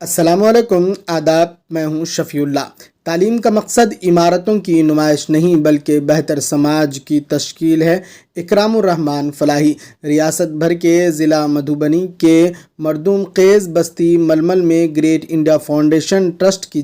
السلام علیکم، آداب۔ میں ہوں شفیع اللہ۔ تعلیم کا مقصد عمارتوں کی نمائش نہیں بلکہ بہتر سماج کی تشکیل ہے۔ اکرام الرحمان فلاحی ریاست بھر کے ضلع مدھوبنی کے مردم خیز بستی ململ میں گریٹ انڈیا فاؤنڈیشن ٹرسٹ کی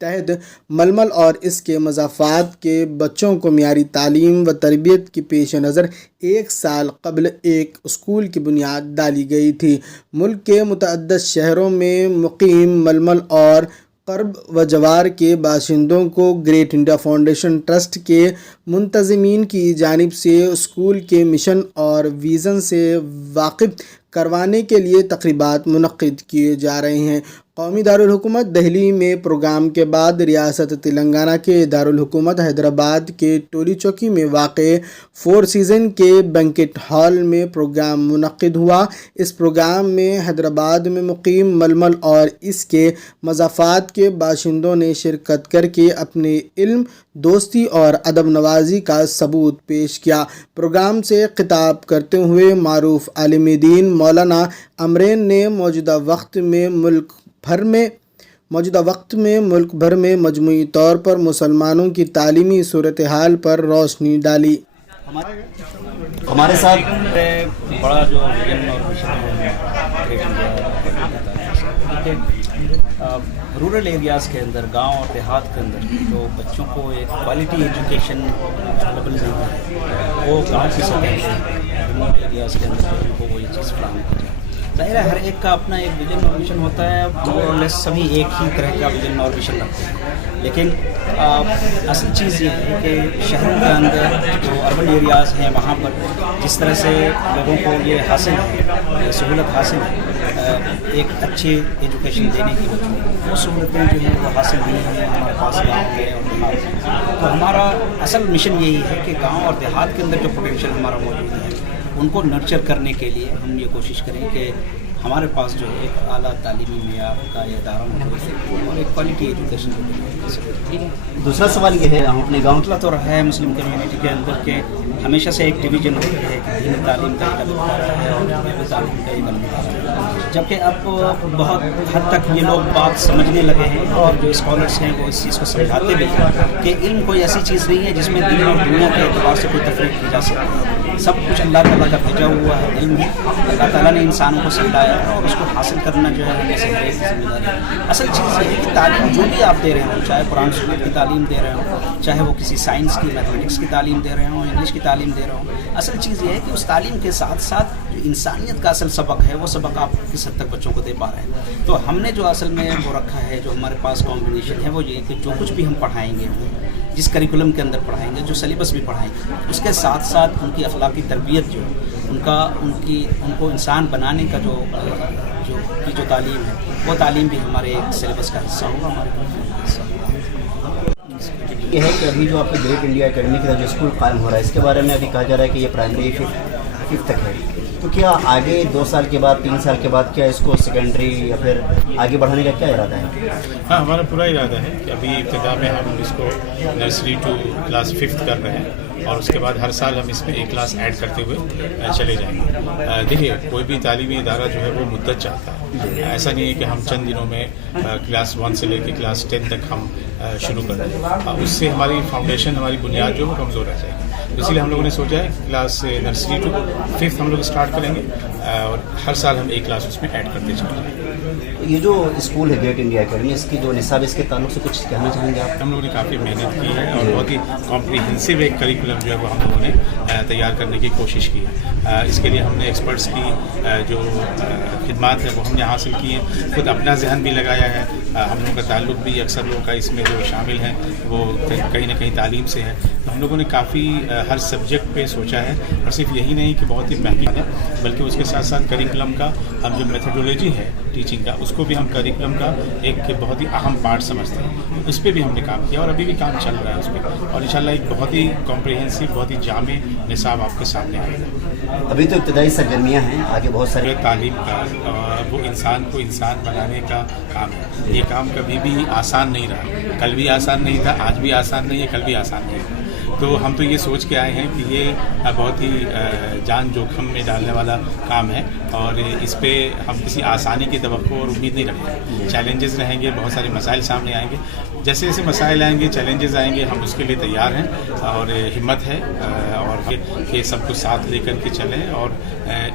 تحت ململ اور اس کے مضافات کے بچوں کو معیاری تعلیم و تربیت کے پیش نظر 1 سال قبل ایک اسکول کی بنیاد ڈالی گئی تھی۔ ملک کے متعدد شہروں میں مقیم ململ اور قرب و جوار کے باشندوں کو گریٹ انڈیا فاؤنڈیشن ٹرسٹ کے منتظمین کی جانب سے اسکول کے مشن اور ویژن سے واقف کروانے کے لیے تقریبات منعقد کیے جا رہے ہیں۔ قومی دارالحکومت دہلی میں پروگرام کے بعد ریاست تلنگانہ کے دارالحکومت حیدرآباد کے ٹولی چوکی میں واقع 4 سیزن کے بینکٹ ہال میں پروگرام منعقد ہوا۔ اس پروگرام میں حیدرآباد میں مقیم ململ اور اس کے مضافات کے باشندوں نے شرکت کر کے اپنے علم، دوستی اور ادب نوازی کا ثبوت پیش کیا۔ پروگرام سے خطاب کرتے ہوئے معروف عالم دین مولانا امرین نے موجودہ وقت میں ملک بھر میں مجموعی طور پر مسلمانوں کی تعلیمی صورتحال پر روشنی ڈالی۔ ہمارے ساتھ بڑا جو ویژن اور مشن ہے رورل ایریاز کے اندر، گاؤں اور دیہات کے اندر جو بچوں کو ایک کوالٹی ایجوکیشن اویلیبل نہیں ہے، وہ گاؤں کی سطح پہ ریموٹ ایریاز کے اندر ان کو وہ یہ چیز فراہم کی جائے۔ ظاہر ہے ہر ایک کا اپنا ایک ویژن اور مشن ہوتا ہے، مور اور لیس سبھی ایک ہی طرح کا ویژن اور مشن رکھتے ہیں، لیکن اصل چیز یہ ہے کہ شہروں کے اندر جو اربن ایریاز ہیں وہاں پر جس طرح سے لوگوں کو یہ حاصل ہے، سہولت حاصل ہے ایک اچھی ایجوکیشن دینے کی، وہ سہولتیں جو ہیں وہ حاصل نہیں ہیں ہمارے پاس گاؤں میں اور دیہات میں۔ تو ہمارا اصل مشن یہی ہے کہ گاؤں اور دیہات کے اندر جو پوٹینشیل ہمارا موجود ہے ان کو نرچر کرنے کے لیے ہم یہ کوشش کریں کہ ہمارے پاس جو ہے ایک اعلیٰ تعلیمی معیار کا یہ ادارہ موجود اور ایک کوالٹی ایجوکیشن کو۔ دوسرا سوال یہ ہے، ہم اپنے گاؤں مسئلہ تو رہا ہے مسلم کمیونٹی کے اندر کہ ہمیشہ سے ایک ڈویژن ہوتی ہے کہ دینی تعلیم کا ایک الگ ادارہ ہے اور دنیاوی تعلیم کا ایک الگ ادارہ ہے، جبکہ اب بہت حد تک یہ لوگ بات سمجھنے لگے ہیں اور جو اسکالرس ہیں وہ اس چیز کو سمجھاتے بھی ہیں کہ علم کوئی ایسی چیز نہیں ہے جس میں دین اور دنیا کے اعتبار سے کوئی تفریق کی جا سکتی ہے۔ سب کچھ اللہ تعالیٰ کا بھیجا ہوا ہے علم ہے، اللہ تعالیٰ نے انسانوں کو سکھلایا ہے اور اس کو حاصل کرنا جو ہے ہمیں سے ہر ایک ذمہ داری ہے۔ اصل چیز یہ ہے کہ تعلیم جو بھی آپ دے رہے ہوں، چاہے قرآن سنت کی تعلیم دے رہے ہوں، چاہے وہ کسی سائنس کی، میتھمیٹکس کی تعلیم دے رہے ہوں، انگلش کی تعلیم دے رہے ہوں، اصل چیز یہ ہے کہ اس تعلیم کے ساتھ ساتھ جو انسانیت کا اصل سبق ہے وہ سبق آپ کس حد تک بچوں کو دے پا رہے ہیں۔ تو ہم نے جو اصل میں وہ رکھا ہے، جو ہمارے پاس کمبینیشن ہے، وہ یہ ہے کہ جو کچھ بھی ہم پڑھائیں گے، جس کریکولم کے اندر پڑھائیں گے، جو سلیبس بھی پڑھائیں گے، اس کے ساتھ ساتھ ان کی اخلاقی تربیت جو ان کو انسان بنانے کا جو تعلیم ہے وہ تعلیم بھی ہمارے ایک سلیبس کا حصہ ہوگا، ہمارے حصہ ہوگا۔ یہ ہے کہ ابھی جو آپ کے گریٹ انڈیا اکیڈمی کا جو اسکول قائم ہو رہا ہے، اس کے بارے میں ابھی کہا جا رہا ہے کہ یہ پرائمری 5 تک ہے، تو کیا آگے 2 سال کے بعد 3 سال کے بعد کیا اس کو سیکنڈری یا پھر آگے بڑھانے کا کیا ارادہ ہے؟ ہاں، ہمارا پورا ارادہ ہے کہ ابھی ابتدا میں ہم اس کو نرسری ٹو کلاس 5 کر رہے ہیں اور اس کے بعد ہر سال ہم اس میں ایک کلاس ایڈ کرتے ہوئے چلے جائیں گے۔ دیکھیے، کوئی بھی تعلیمی ادارہ جو ہے وہ مدت چاہتا ہے، ایسا نہیں ہے کہ ہم چند دنوں میں کلاس 1 سے لے کے کلاس 10 تک ہم شروع کر دیں، اس سے ہماری فاؤنڈیشن، ہماری بنیاد جو ہے وہ کمزور رہ جائے گی۔ اسی لیے ہم لوگوں نے سوچا ہے کلاس نرسری ٹو 5 ہم لوگ اسٹارٹ کریں گے اور ہر سال ہم ایک کلاس اس میں ایڈ کرتے چلیں گے۔ یہ جو اسکول ہے گریٹ انڈیا اکیڈمی، اس کی جو نصاب، اس کے تعلق سے کچھ کہنا چاہیں گے آپ؟ ہم لوگوں نے کافی محنت کی ہے اور بہت ہی کمپریہنسو ایک کریکولم جو ہے وہ ہم لوگوں نے تیار کرنے کی کوشش کی ہے۔ اس کے لیے ہم نے ایکسپرٹس کی جو خدمات ہے وہ ہم نے حاصل کی ہیں، خود اپنا ذہن بھی لگایا ہے۔ ہم لوگوں کا تعلق بھی اکثر لوگوں کا اس میں جو شامل ہیں وہ کہیں نہ کہیں تعلیم سے ہے، تو ہم لوگوں نے کافی ہر سبجیکٹ پہ سوچا ہے، اور صرف یہی نہیں کہ بہت ہی مہنگی ہے بلکہ اس کے ساتھ ساتھ کریکولم کا ہم جو میتھڈولوجی ہے ٹیچنگ کا، اس کو بھی ہم کریکولم کا ایک بہت ہی اہم پارٹ سمجھتے ہیں، اس پہ بھی ہم نے کام کیا اور ابھی بھی کام چل رہا ہے اس پہ، اور انشاءاللہ ایک بہت ہی کمپریہنسو، بہت ہی جامع نصاب آپ کے سامنے آئے گا۔ ابھی تو ابتدائی سرگرمیاں ہیں، آگے بہت سارے تعلیم کا وہ انسان کو انسان بنانے کا کام ہے۔ یہ کام کبھی بھی آسان نہیں رہا، کل بھی آسان نہیں تھا، آج بھی آسان نہیں ہے، کل بھی آسان نہیں ہے، تو ہم تو یہ سوچ کے آئے ہیں کہ یہ بہت ہی جان جوخم میں ڈالنے والا کام ہے اور اس پہ ہم کسی آسانی کی توقع اور امید نہیں رکھتے. چیلنجز رہیں گے, بہت سارے مسائل سامنے آئیں گے, جیسے جیسے مسائل آئیں گے, چیلنجز آئیں گے, ہم اس کے لیے تیار ہیں اور ہمت ہے اور کہ سب کو ساتھ لے کر کے چلیں اور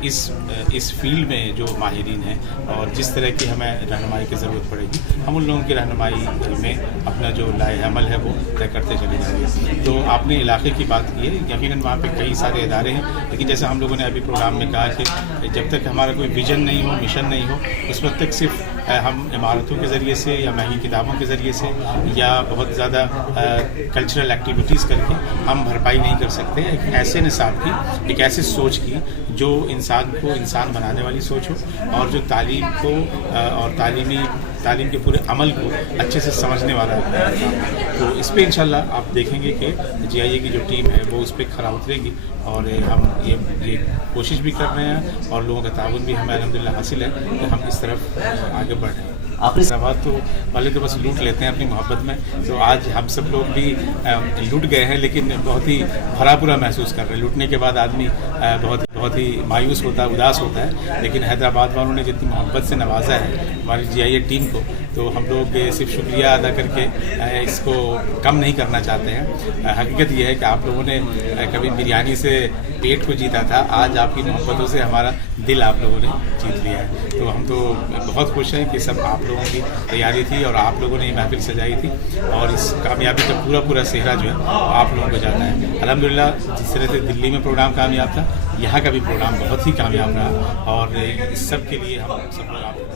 اس فیلڈ میں جو ماہرین ہیں اور جس طرح کی ہمیں رہنمائی کی ضرورت پڑے گی, ہم ان لوگوں کی رہنمائی میں اپنا جو لائحہ عمل ہے وہ طے کرتے چلے جائیں گے. تو آپ نے علاقے کی بات کی ہے, یقیناً وہاں پہ کئی سارے ادارے ہیں, لیکن جیسے ہم لوگوں نے ابھی پروگرام میں کہا کہ جب تک ہمارا کوئی ویژن نہیں ہو, مشن نہیں ہو, اس وقت تک صرف ہم عمارتوں کے ذریعے سے یا مہنگی کتابوں کے ذریعے سے یا بہت زیادہ کلچرل ایکٹیویٹیز کر کے ہم بھرپائی نہیں کر سکتے. ایک ایسے نصاب کی, ایک ایسے سوچ کی جو انسان کو انسان بنانے والی سوچ ہو اور جو تعلیم کو اور تعلیم کے پورے عمل کو اچھے سے سمجھنے والا ہے. تو اس پہ انشاءاللہ آپ دیکھیں گے کہ جی آئی اے کی جو ٹیم ہے وہ اس پہ کھرا اترے گی اور ہم یہ کوشش بھی کر رہے ہیں اور لوگوں کا تعاون بھی ہمیں الحمدللہ حاصل ہے کہ ہم اس طرف آگے بڑھ رہے ہیں. حیدرآباد تو والے تو بس لوٹ لیتے ہیں اپنی محبت میں, تو آج ہم سب لوگ بھی لوٹ گئے ہیں لیکن بہت ہی بھرا پورا محسوس کر رہے ہیں. لوٹنے کے بعد آدمی بہت ہی مایوس ہوتا ہے, اداس ہوتا ہے, لیکن حیدرآباد والوں نے جتنی محبت سے نوازا ہے ہماری جی آئی اے ٹیم کو, تو ہم لوگ صرف شکریہ ادا کر کے اس کو کم نہیں کرنا چاہتے ہیں. حقیقت یہ ہے کہ آپ لوگوں نے کبھی بریانی سے پیٹ کو جیتا تھا, آج آپ کی محبتوں سے ہمارا دل آپ لوگوں نے جیت لیا ہے. تو ہم تو بہت خوش ہیں کہ سب آپ لوگوں کی تیاری تھی اور آپ لوگوں نے یہ محفل سجائی تھی اور اس کامیابی کا پورا سہرا جو ہے آپ لوگوں کو جاتا ہے. الحمدللہ جس طرح سے دلی میں پروگرام کامیاب تھا, یہاں کا بھی پروگرام بہت ہی کامیاب رہا اور اس سب کے لیے ہم سب لوگ آپ